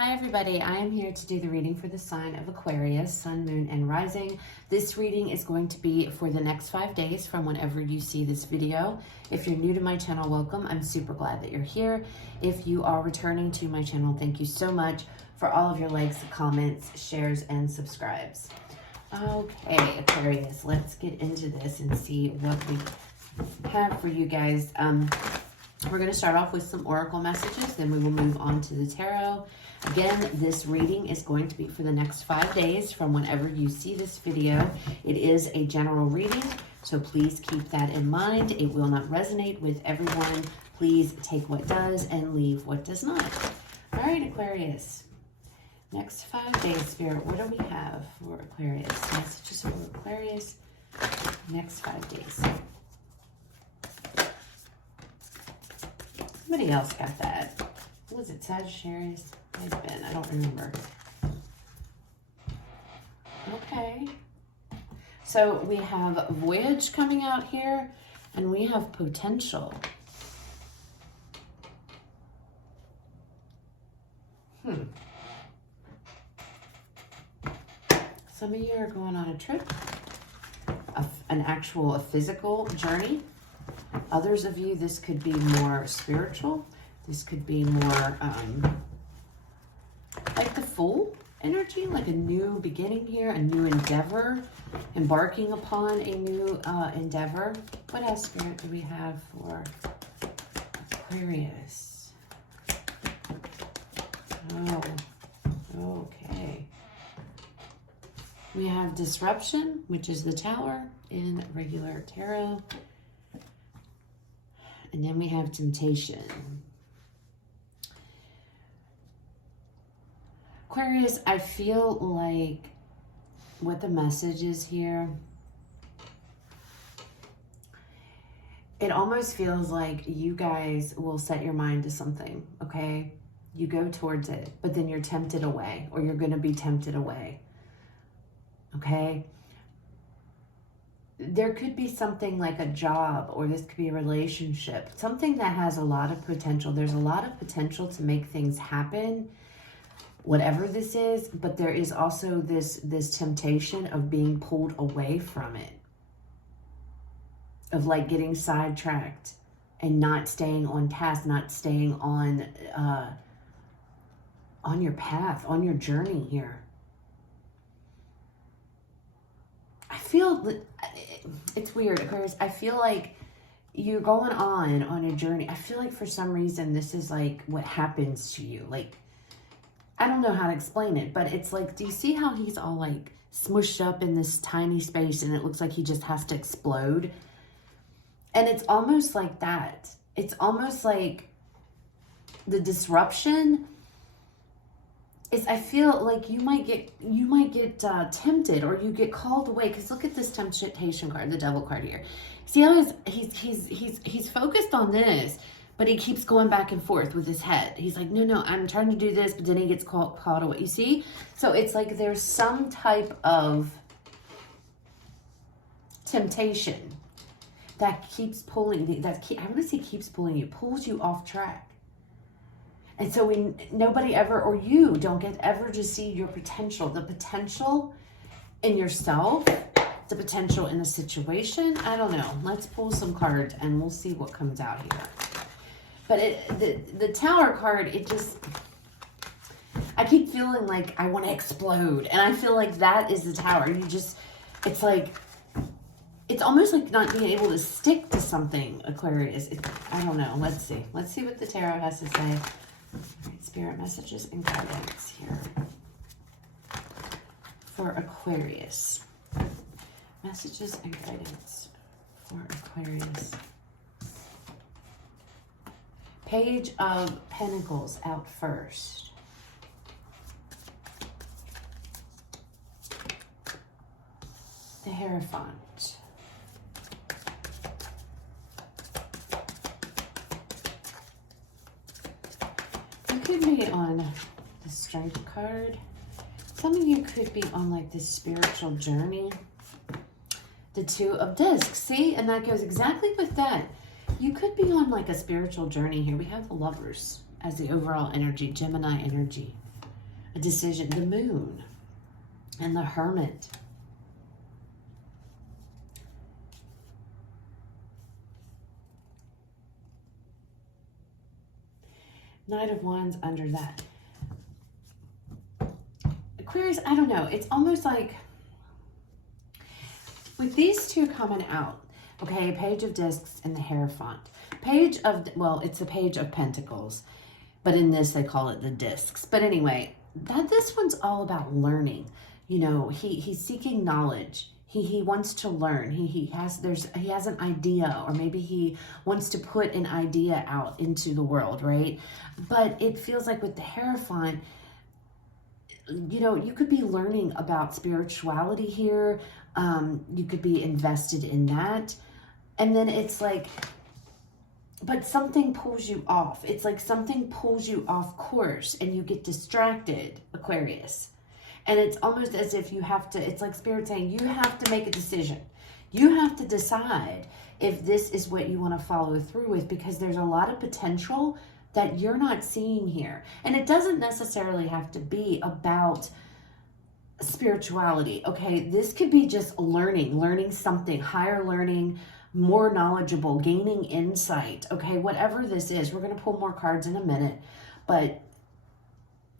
Hi everybody, I am here to do the reading for the sign of Aquarius, Sun, Moon, and Rising. This reading is going to be for the next 5 days from whenever you see this video. If you're new to my channel, welcome. I'm super glad that you're here. If you are returning to my channel, thank you so much for all of your likes, comments, shares, and subscribes. Okay, Aquarius, let's get into this and see what we have for you guys. We're going to start off with some oracle messages, then we will move on to the tarot. Again, this reading is going to be for the next 5 days from whenever you see this video. It is a general reading, so please keep that in mind. It will not resonate with everyone. Please take what does and leave what does not. All right, Aquarius. Next 5 days, Spirit, what do we have for Aquarius? Messages for Aquarius, next 5 days. Somebody else got that. Was it Sagittarius? Might have been. I don't remember. Okay. So we have voyage coming out here, and we have potential. Some of you are going on a trip, a physical journey. Others of you, this could be more spiritual. This could be more like the Fool energy, like a new beginning here, a new endeavor, embarking upon a new endeavor. What else, Spirit, do we have for Aquarius? Oh, okay. We have disruption, which is the Tower in regular tarot. And then we have temptation. Aquarius, I feel like what the message is here, it almost feels like you guys will set your mind to something, okay? You go towards it, but then you're tempted away, or you're going to be tempted away, okay? There could be something like a job, or this could be a relationship, something that has a lot of potential. There's a lot of potential to make things happen, whatever this is, but there is also this temptation of being pulled away from it, of like getting sidetracked and not staying on task, not staying on your path, on your journey here. I feel that it's weird, Aquarius. I feel like you're going on a journey. I feel like for some reason this is like what happens to you. Like, I don't know how to explain it, but it's like, do you see how he's all like smushed up in this tiny space and it looks like he just has to explode? And it's almost like that. It's almost like the disruption is, I feel like you might get tempted, or you get called away. Because look at this temptation card, the Devil card here. See how he's focused on this, but he keeps going back and forth with his head. He's like, no, I'm trying to do this, but then he gets caught away. You see? So it's like there's some type of temptation that keeps pulling, I want to say keeps pulling you, pulls you off track. And so nobody ever, or you don't get ever to see your potential, the potential in yourself, the potential in a situation. I don't know. Let's pull some cards and we'll see what comes out here. But the Tower card, I keep feeling like I want to explode. And I feel like that is the Tower. It's like, it's almost like not being able to stick to something, Aquarius. I don't know. Let's see. Let's see what the Tarot has to say. All right, Spirit messages and guidance here for Aquarius. Messages and guidance for Aquarius. Page of Pentacles out first. The Hierophant. You could be on the Strength card. Some of you could be on like this spiritual journey. The Two of Discs. See? And that goes exactly with that. You could be on like a spiritual journey here. We have the Lovers as the overall energy, Gemini energy. a decision. The Moon and the Hermit. Knight of Wands under that. Aquarius, I don't know. It's almost like with these two coming out, okay, Page of Discs and the Hierophant. Page of, well, it's a Page of Pentacles, but in this they call it the Discs. But anyway, this one's all about learning. You know, he's seeking knowledge. He wants to learn. He has an idea, or maybe he wants to put an idea out into the world, right? But it feels like with the Hierophant, you know, you could be learning about spirituality here. You could be invested in that. And then it's like, but something pulls you off. It's like something pulls you off course and you get distracted, Aquarius. And it's almost as if you have to, it's like Spirit saying, you have to make a decision. You have to decide if this is what you want to follow through with, because there's a lot of potential that you're not seeing here. And it doesn't necessarily have to be about spirituality, okay? This could be just learning something, higher learning, more knowledgeable, gaining insight, okay? Whatever this is, we're going to pull more cards in a minute, but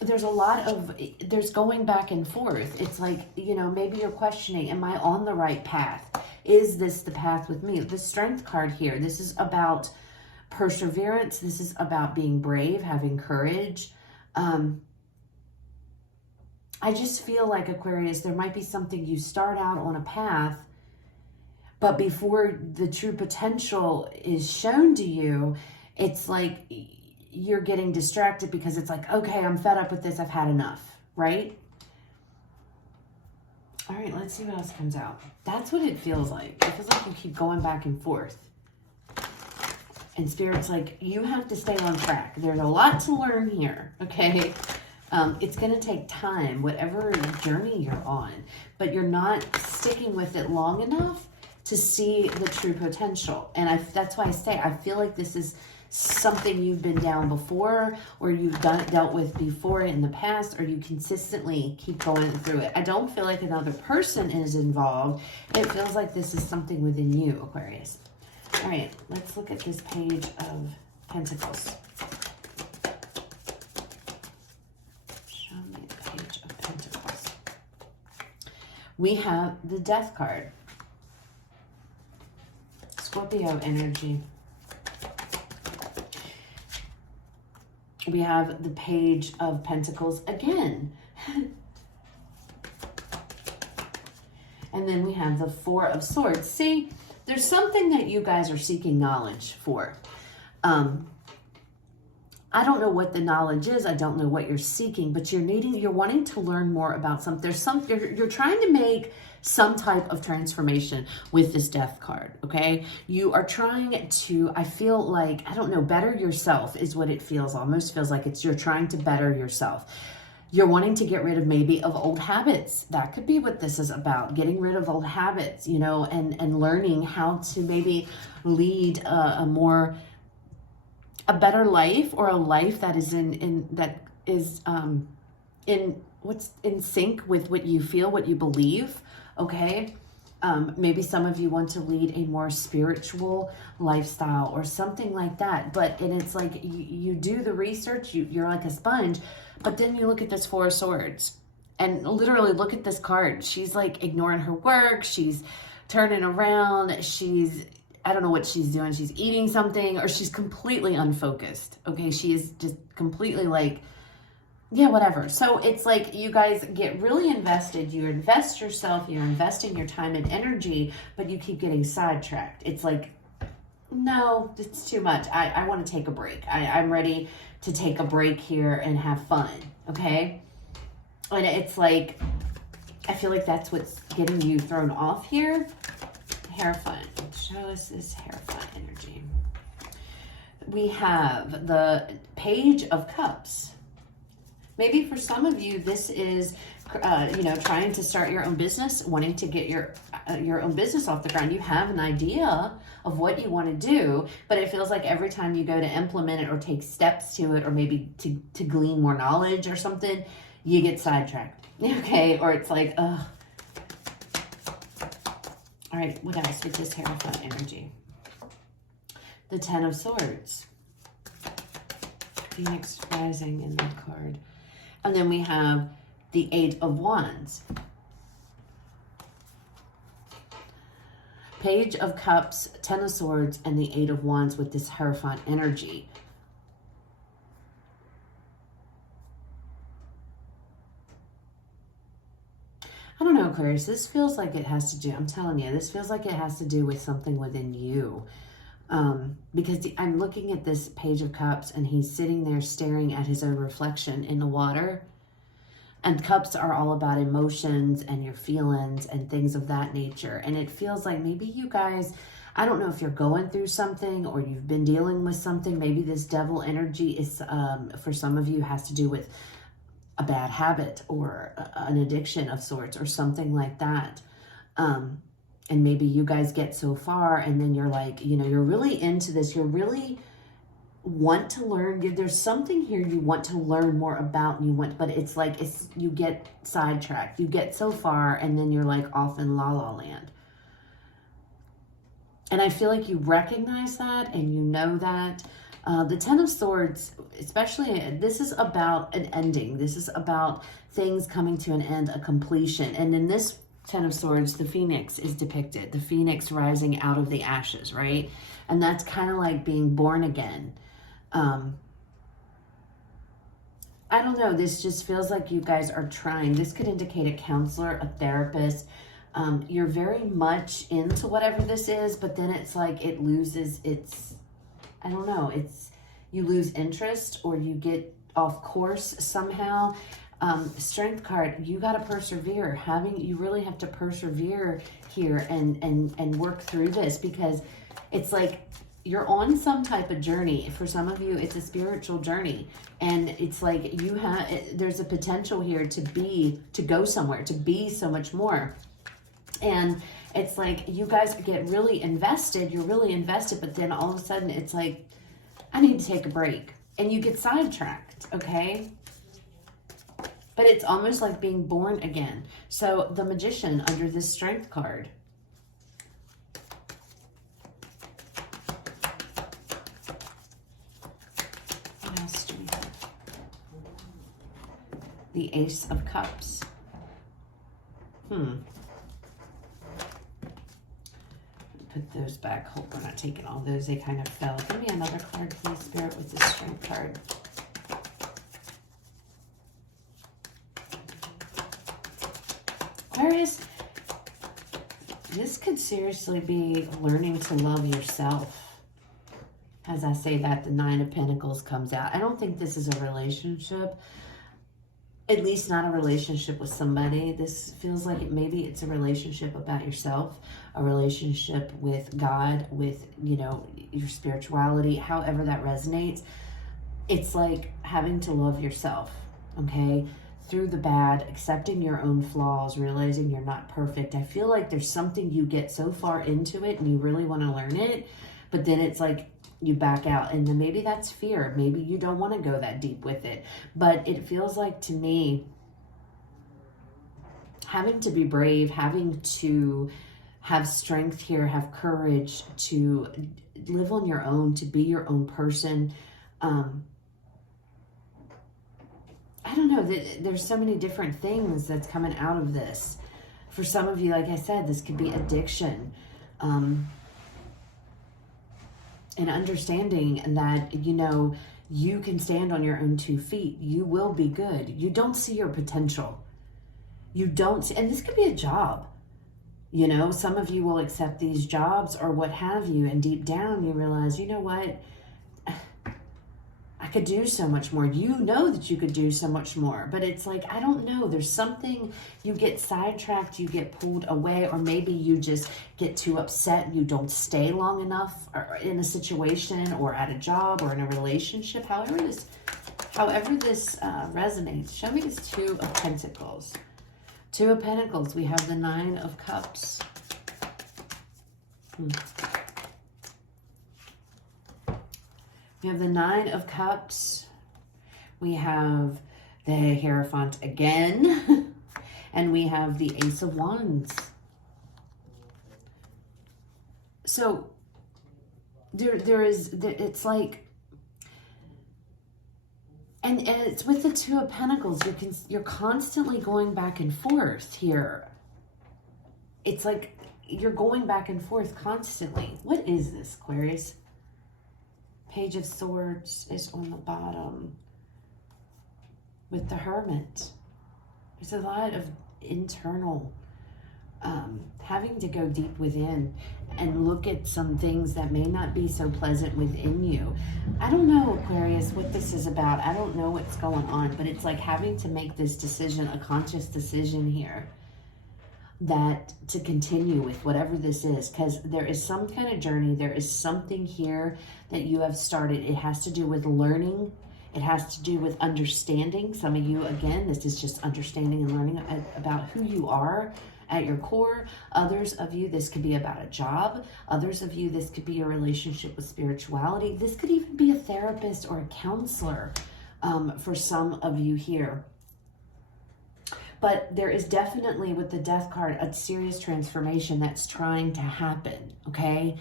there's a lot of, there's going back and forth. It's like, you know, maybe you're questioning, am I on the right path? Is this the path with me? The Strength card here, this is about perseverance. This is about being brave, having courage. I just feel like, Aquarius, there might be something you start out on a path, but before the true potential is shown to you, it's like you're getting distracted because it's like, okay, I'm fed up with this. I've had enough, right? All right, let's see what else comes out. That's what it feels like. It feels like you keep going back and forth. And Spirit's like, you have to stay on track. There's a lot to learn here, okay? It's going to take time, whatever journey you're on, but you're not sticking with it long enough to see the true potential. And that's why I say, I feel like this is something you've been down before, or you've dealt with before in the past, or you consistently keep going through it. I don't feel like another person is involved. It feels like this is something within you, Aquarius. All right, let's look at this Page of Pentacles. Show me the Page of Pentacles. We have the Death card. Scorpio energy. We have the Page of Pentacles again. And then we have the Four of Swords. See, there's something that you guys are seeking knowledge for. I don't know what the knowledge is. I don't know what you're seeking, but you're wanting to learn more about something. You're trying to make some type of transformation with this Death card, okay? You are trying to, I feel like, I don't know, better yourself is what it feels, almost feels like you're trying to better yourself. You're wanting to get rid of maybe of old habits. That could be what this is about, getting rid of old habits, you know, and learning how to maybe lead a better life, or a life that is in sync with what you feel, what you believe, okay? Maybe some of you want to lead a more spiritual lifestyle or something like that. And it's like you do the research, you're like a sponge, but then you look at this Four of Swords and literally look at this card. She's like ignoring her work. She's turning around. I don't know what she's doing. She's eating something, or she's completely unfocused. Okay. She is just completely like, yeah, whatever. So it's like you guys get really invested. You invest yourself, you're investing your time and energy, but you keep getting sidetracked. It's like, no, it's too much. I want to take a break. I'm ready to take a break here and have fun. Okay. And it's like, I feel like that's what's getting you thrown off here. Hierophant. Show us this Hierophant energy. We have the Page of Cups. Maybe for some of you, this is, trying to start your own business, wanting to get your own business off the ground. You have an idea of what you want to do, but it feels like every time you go to implement it or take steps to it, or maybe to glean more knowledge or something, you get sidetracked, okay? Or it's like, ugh. All right, what else with this Hierophant energy? The Ten of Swords. Phoenix rising in that card. And then we have the Eight of Wands. Page of Cups, Ten of Swords, and the Eight of Wands with this Hierophant energy. I don't know, Aquarius, this feels like it has to do, I'm telling you, this feels like it has to do with something within you. Because I'm looking at this Page of Cups and he's sitting there staring at his own reflection in the water. And cups are all about emotions and your feelings and things of that nature. And it feels like maybe you guys, I don't know if you're going through something or you've been dealing with something. Maybe this devil energy is, for some of you, has to do with a bad habit or an addiction of sorts or something like that. And maybe you guys get so far and then you're like, you know, you're really into this. You're really want to learn. There's something here you want to learn more about, and you want, but it's like you get sidetracked. You get so far and then you're like off in la la land. And I feel like you recognize that and you know that. The Ten of Swords, especially, this is about an ending. This is about things coming to an end, a completion. And in this Ten of Swords, the Phoenix is depicted. The Phoenix rising out of the ashes, right? And that's kind of like being born again. I don't know. This just feels like you guys are trying. This could indicate a counselor, a therapist. You're very much into whatever this is, but then it's like it loses its, I don't know, you lose interest or you get off course somehow. Strength card, you got to persevere. You really have to persevere here and work through this, because it's like you're on some type of journey. For some of you, it's a spiritual journey, and it's like there's a potential here to go somewhere, to be so much more. And it's like you guys get really invested, you're really invested, but then all of a sudden it's like, I need to take a break. And you get sidetracked, okay? But it's almost like being born again. So the Magician under this Strength card. What else do we have? The Ace of Cups. Put those back. Hope we're not taking all those. They kind of fell. Give me another card, please, Spirit, with this Strength card. Aquarius, this could seriously be learning to love yourself. As I say that, the Nine of Pentacles comes out. I don't think this is a relationship. At least not a relationship with somebody. This feels like maybe it's a relationship about yourself, a relationship with God, with, you know, your spirituality, however that resonates. It's like having to love yourself, okay? Through the bad, accepting your own flaws, realizing you're not perfect. I feel like there's something you get so far into it and you really want to learn it, but then it's like you back out, and then maybe that's fear. Maybe you don't want to go that deep with it, but it feels like to me, having to be brave, having to have strength here, have courage to live on your own, to be your own person. I don't know, there's so many different things that's coming out of this. For some of you, like I said, this could be addiction. And understanding that, you know, you can stand on your own 2 feet. You will be good. You don't see your potential. You don't see, and this could be a job. You know, some of you will accept these jobs or what have you, and deep down you realize, you know what? I could do so much more. You know that you could do so much more, but it's like, I don't know. There's something, you get sidetracked, you get pulled away, or maybe you just get too upset and you don't stay long enough or in a situation or at a job or in a relationship. However this resonates. Show me this Two of Pentacles. Two of Pentacles. We have the Nine of Cups. We have the Nine of Cups. We have the Hierophant again, and we have the Ace of Wands. So it's like, and it's with the Two of Pentacles. You're constantly going back and forth here. It's like you're going back and forth constantly. What is this, Aquarius? Page of Swords is on the bottom with the Hermit. There's a lot of internal having to go deep within and look at some things that may not be so pleasant within you. I don't know, Aquarius, what this is about. I don't know what's going on, but it's like having to make this decision, a conscious decision here, that to continue with whatever this is, because there is some kind of journey. There is something here that you have started. It has to do with learning. It has to do with understanding. Some of you, again, this is just understanding and learning about who you are at your core. Others of you, this could be about a job. Others of you, this could be a relationship with spirituality. This could even be a therapist or a counselor for some of you here. But there is definitely, with the Death card, a serious transformation that's trying to happen, okay?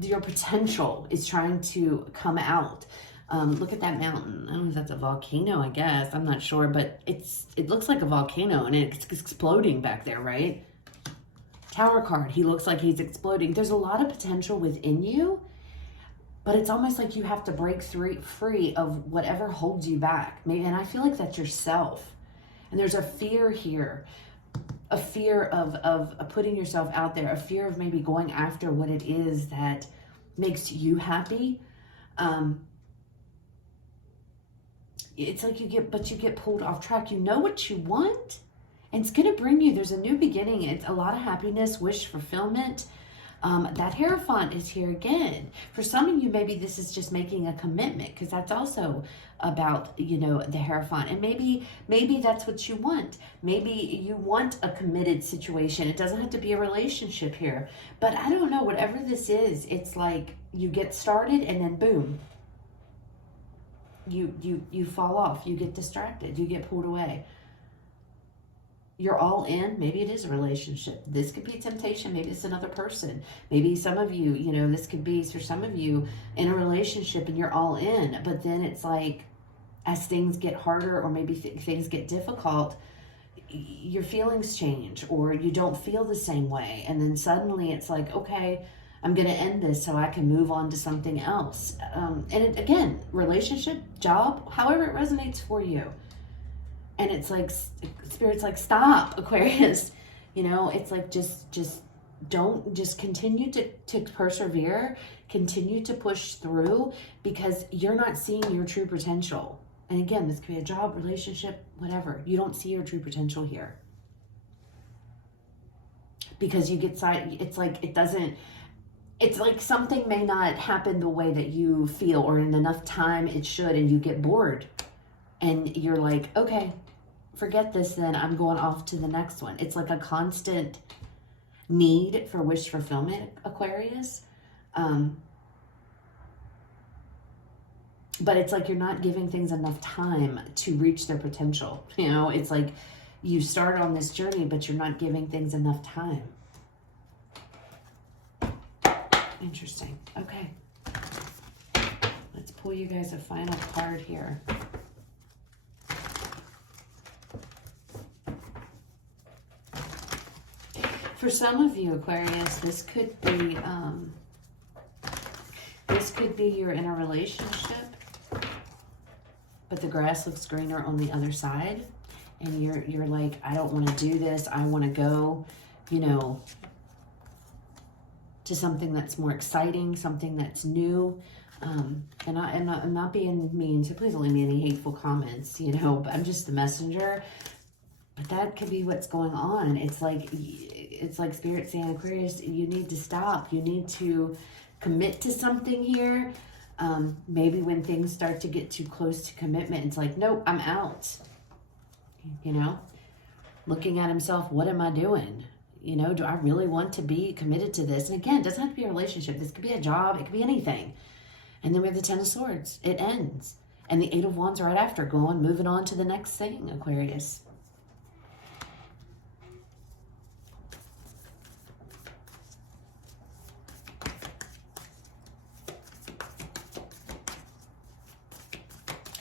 Your potential is trying to come out. Look at that mountain. I don't know if that's a volcano, I guess. I'm not sure, but it looks like a volcano, and it's exploding back there, right? Tower card. He looks like he's exploding. There's a lot of potential within you, but it's almost like you have to break free of whatever holds you back. Maybe, and I feel like that's yourself. And there's a fear here, a fear of putting yourself out there, a fear of maybe going after what it is that makes you happy. It's like you get pulled off track. You know what you want, and it's going to bring you, there's a new beginning. It's a lot of happiness, wish fulfillment. That Hierophant is here again. For some of you, maybe this is just making a commitment, because that's also about, you know, the Hierophant. And maybe that's what you want. Maybe you want a committed situation. It doesn't have to be a relationship here. But I don't know, whatever this is, it's like you get started and then boom. You fall off. You get distracted. You get pulled away. You're all in. Maybe it is a relationship. This could be a temptation. Maybe it's another person. Maybe some of you, you know, this could be for some of you in a relationship and you're all in. But then it's like, as things get harder or maybe things get difficult, your feelings change or you don't feel the same way. And then suddenly it's like, okay, I'm going to end this so I can move on to something else. Again, relationship, job, however it resonates for you. And it's like, Spirit's like, stop, Aquarius. You know, it's like, just continue to persevere, continue to push through, because you're not seeing your true potential. And again, this could be a job, relationship, whatever. You don't see your true potential here. Because you get it's like, it's like something may not happen the way that you feel or in enough time it should, and you get bored. And you're like, okay, forget this then, I'm going off to the next one. It's like a constant need for wish fulfillment, Aquarius. But it's like you're not giving things enough time to reach their potential. You know, it's like you start on this journey, but you're not giving things enough time. Interesting. Okay. Let's pull you guys a final card here. For some of you, Aquarius, this could be you're in a relationship, but the grass looks greener on the other side, and you're like, I don't want to do this. I want to go, you know, to something that's more exciting, something that's new. And I'm not being mean, so please don't leave me any hateful comments, you know, but I'm just the messenger. But that could be what's going on. It's like Spirit saying, Aquarius, you need to stop. You need to commit to something here. Maybe when things start to get too close to commitment, it's like, nope, I'm out. You know, looking at himself, what am I doing? You know, do I really want to be committed to this? And again, it doesn't have to be a relationship. This could be a job. It could be anything. And then we have the Ten of Swords. It ends. And the Eight of Wands right after, moving on to the next thing, Aquarius.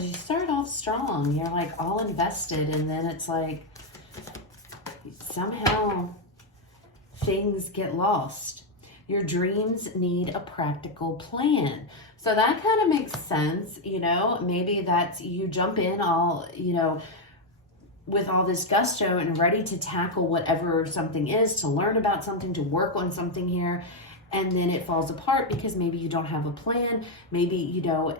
You start off strong, you're like all invested, and then it's like somehow things get lost. Your dreams need a practical plan. So that kind of makes sense, you know, maybe that's you jump in all, you know, with all this gusto and ready to tackle whatever something is, to learn about something, to work on something here. And then it falls apart because maybe you don't have a plan. Maybe, you know,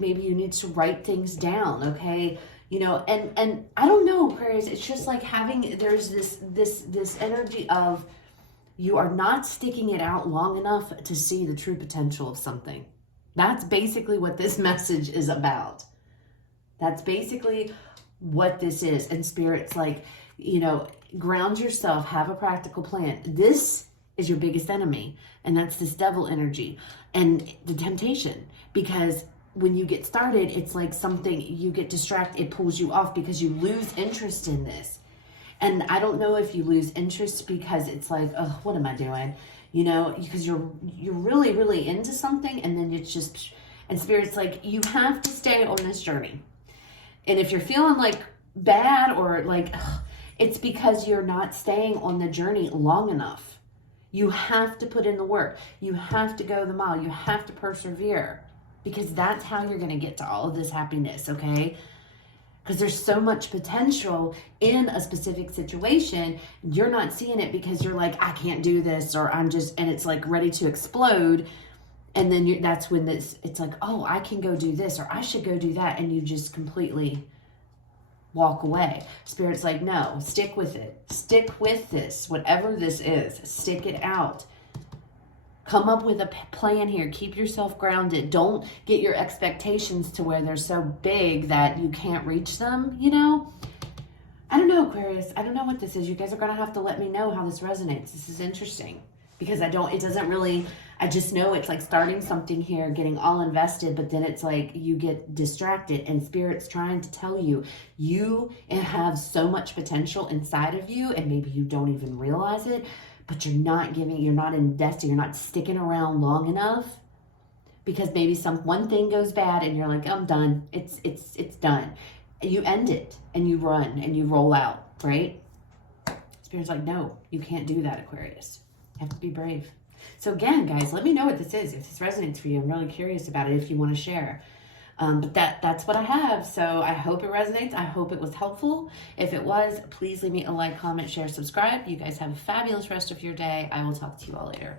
maybe you need to write things down, okay? You know, and I don't know, Aquarius, it's just like there's this energy of you are not sticking it out long enough to see the true potential of something. That's basically what this message is about. That's basically what this is. And Spirit's like, you know, ground yourself, have a practical plan. This is your biggest enemy, and that's this devil energy and the temptation, because when you get started, it's like something, you get distracted, it pulls you off because you lose interest in this. And I don't know if you lose interest because it's like, oh, what am I doing? You know, because you're really, really into something, and then it's just, and Spirit's like, you have to stay on this journey. And if you're feeling like bad or like, ugh, it's because you're not staying on the journey long enough. You have to put in the work. You have to go the mile. You have to persevere, because that's how you're going to get to all of this happiness, okay? Because there's so much potential in a specific situation. You're not seeing it because you're like, I can't do this, or I'm just, and it's like ready to explode. And then that's when it's like, oh, I can go do this, or I should go do that. And you just completely walk away. Spirit's like, no, stick with it. Stick with this, whatever this is. Stick it out. Come up with a plan here. Keep yourself grounded. Don't get your expectations to where they're so big that you can't reach them, you know? I don't know, Aquarius. I don't know what this is. You guys are going to have to let me know how this resonates. This is interesting, because it doesn't really, I just know it's like starting something here, getting all invested, but then it's like you get distracted, and Spirit's trying to tell you, you have so much potential inside of you, and maybe you don't even realize it, but you're not investing, you're not sticking around long enough, because maybe one thing goes bad and you're like, I'm done. It's done. And you end it and you run and you roll out, right? Spirit's like, no, you can't do that, Aquarius. You have to be brave. So again, guys, let me know what this is. If this resonates for you, I'm really curious about it if you want to share. But that's what I have. So I hope it resonates. I hope it was helpful. If it was, please leave me a like, comment, share, subscribe. You guys have a fabulous rest of your day. I will talk to you all later.